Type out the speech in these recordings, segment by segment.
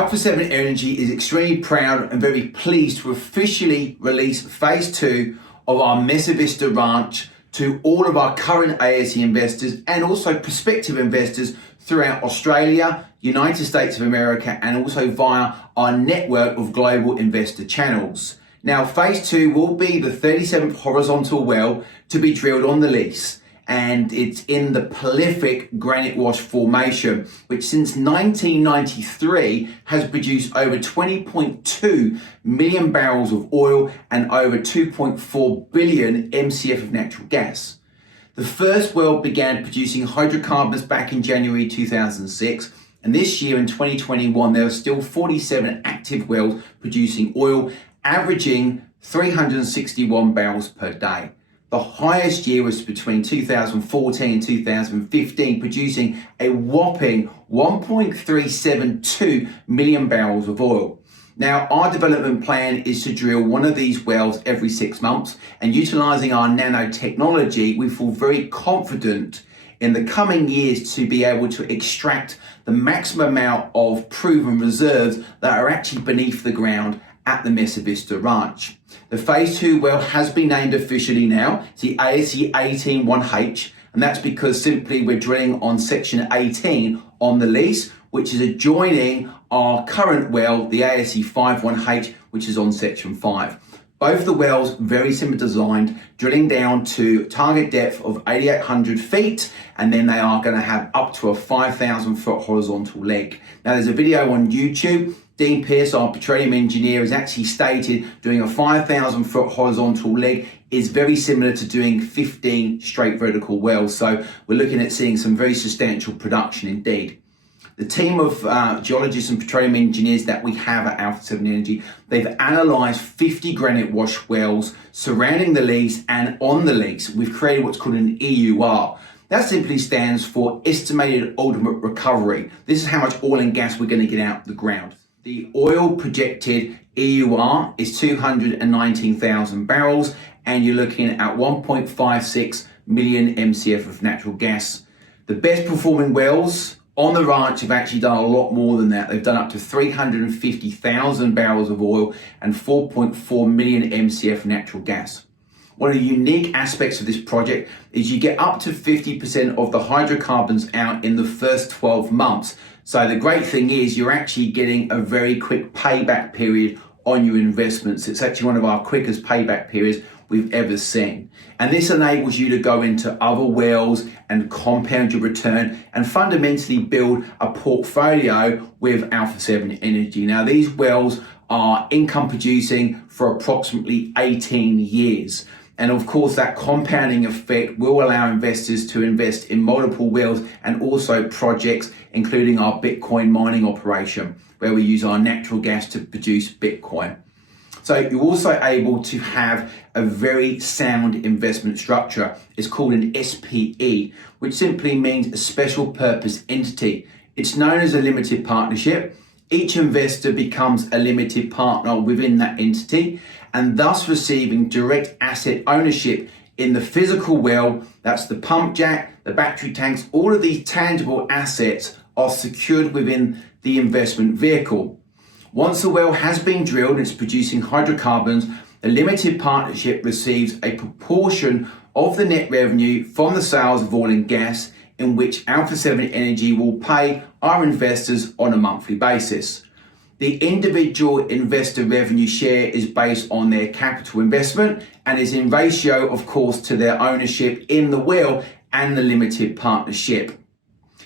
Alpha 7 Energy is extremely proud and very pleased to officially release phase 2 of our Mesa Vista ranch to all of our current ASE investors and also prospective investors throughout Australia, United States of America, and also via our network of global investor channels. Now, phase 2 will be the 37th horizontal well to be drilled on the lease, and it's in the prolific Granite Wash Formation, which since 1993 has produced over 20.2 million barrels of oil and over 2.4 billion MCF of natural gas. The first well began producing hydrocarbons back in January 2006, and this year in 2021 there are still 47 active wells producing oil, averaging 361 barrels per day. The highest year was between 2014 and 2015, producing a whopping 1.372 million barrels of oil. Now, our development plan is to drill one of these wells every 6 months, and utilizing our nano technology, we feel very confident in the coming years to be able to extract the maximum amount of proven reserves that are actually beneath the ground at the Mesa Vista ranch. The phase 2 well has been named officially now. It's the ASE 18-1H, and that's because simply we're drilling on section 18 on the lease, which is adjoining our current well, the ASE 5-1H, which is on section 5. Both the wells very similar designed, drilling down to target depth of 8,800 feet, and then they are going to have up to a 5,000 foot horizontal leg. Now, there's a video on YouTube. Dean Pierce, our petroleum engineer, has actually stated doing a 5,000 foot horizontal leg is very similar to doing 15 straight vertical wells. So we're looking at seeing some very substantial production indeed. The team of geologists and petroleum engineers that we have at Alpha 7 Energy, they've analysed 50 granite wash wells surrounding the lease and on the lease. We've created what's called an EUR. That simply stands for Estimated Ultimate Recovery. This is how much oil and gas we're going to get out of the ground. The oil projected EUR is 219,000 barrels, and you're looking at 1.56 million MCF of natural gas. The best performing wells on the ranch have actually done a lot more than that. They've done up to 350,000 barrels of oil and 4.4 million MCF of natural gas. One of the unique aspects of this project is you get up to 50% of the hydrocarbons out in the first 12 months. So the great thing is you're actually getting a very quick payback period on your investments. It's actually one of our quickest payback periods we've ever seen. And this enables you to go into other wells and compound your return and fundamentally build a portfolio with Alpha 7 Energy. Now, these wells are income producing for approximately 18 years. And of course, that compounding effect will allow investors to invest in multiple wells and also projects, including our Bitcoin mining operation, where we use our natural gas to produce Bitcoin. So you're also able to have a very sound investment structure. It's called an SPE, which simply means a special purpose entity. It's known as a limited partnership. Each investor becomes a limited partner within that entity, and thus receiving direct asset ownership in the physical well. That's the pump jack, the battery tanks, all of these tangible assets are secured within the investment vehicle. Once the well has been drilled and it's producing hydrocarbons, the limited partnership receives a proportion of the net revenue from the sales of oil and gas, in which Alpha 7 Energy will pay our investors on a monthly basis. The individual investor revenue share is based on their capital investment and is in ratio, of course, to their ownership in the well and the limited partnership.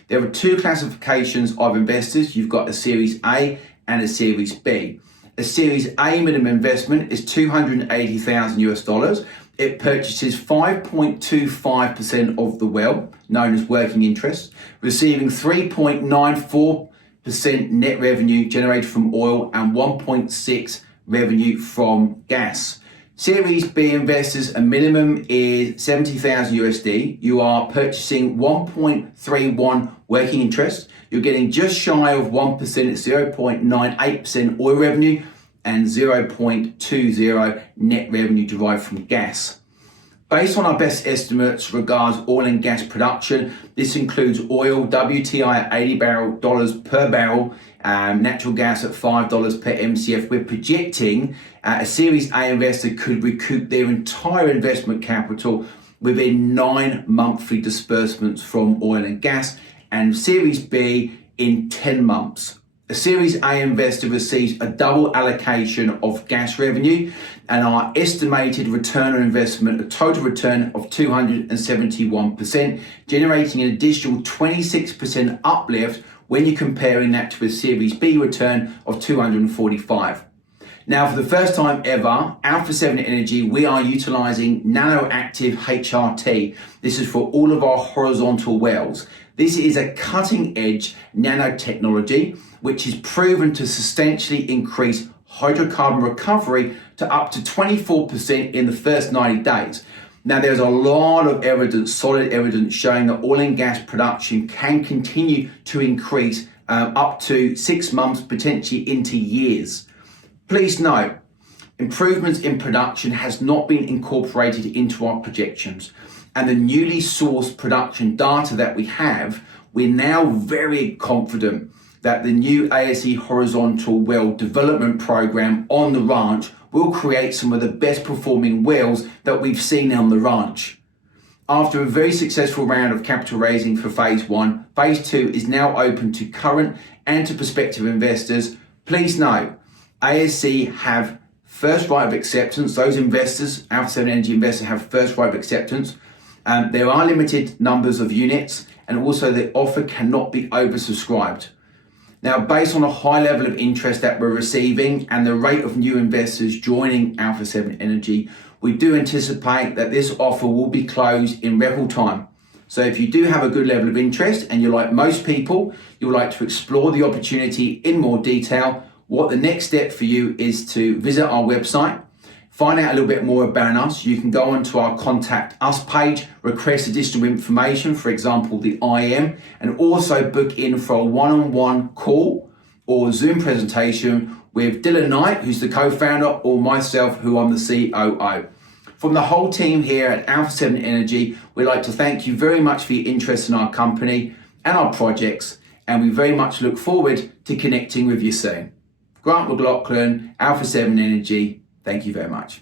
There are two classifications of investors. You've got a Series A and a Series B. A Series A minimum investment is $280,000. It purchases 5.25% of the well, known as working interest, receiving 3.94% net revenue generated from oil and 1.6 revenue from gas. Series B investors, a minimum is $70,000. You are purchasing 1.31 working interest. You're getting just shy of 1%, it's 0.98% oil revenue and 0.20 net revenue derived from gas. Based on our best estimates regards oil and gas production, this includes oil WTI at $80 per barrel natural gas at $5 per MCF. We're projecting a Series A investor could recoup their entire investment capital within 9 monthly disbursements from oil and gas, and Series B in 10 months. A Series A investor receives a double allocation of gas revenue, and our estimated return on investment, a total return of 271%, generating an additional 26% uplift when you're comparing that to a Series B return of 245. Now, for the first time ever, Alpha 7 Energy, we are utilizing Nano Active Hrt. This is for all of our horizontal wells. This is a cutting edge nanotechnology, which is proven to substantially increase hydrocarbon recovery to up to 24% in the first 90 days. Now, there's a lot of evidence, solid evidence, showing that oil and gas production can continue to increase up to 6 months, potentially into years. Please note, improvements in production has not been incorporated into our projections, and the newly sourced production data that we have, we're now very confident that the new ASE horizontal well development program on the ranch will create some of the best performing wells that we've seen on the ranch. After a very successful round of capital raising for phase 1, phase 2 is now open to current and to prospective investors. Please note, ASE have first right of acceptance. Those investors, Alpha 7 Energy investors, have first right of acceptance. There are limited numbers of units, and also the offer cannot be oversubscribed. Now, based on the high level of interest that we're receiving and the rate of new investors joining Alpha 7 Energy, we do anticipate that this offer will be closed in record time. So if you do have a good level of interest and you're like most people, you would like to explore the opportunity in more detail, what the next step for you is to visit our website, find out a little bit more about us. You can go onto our Contact Us page, request additional information, for example, the IM, and also book in for a one-on-one call or Zoom presentation with Dylan Knight, who's the co-founder, or myself, who I'm the COO. From the whole team here at Alpha 7 Energy, we'd like to thank you very much for your interest in our company and our projects, and we very much look forward to connecting with you soon. Grant McLaughlin, Alpha 7 Energy, thank you very much.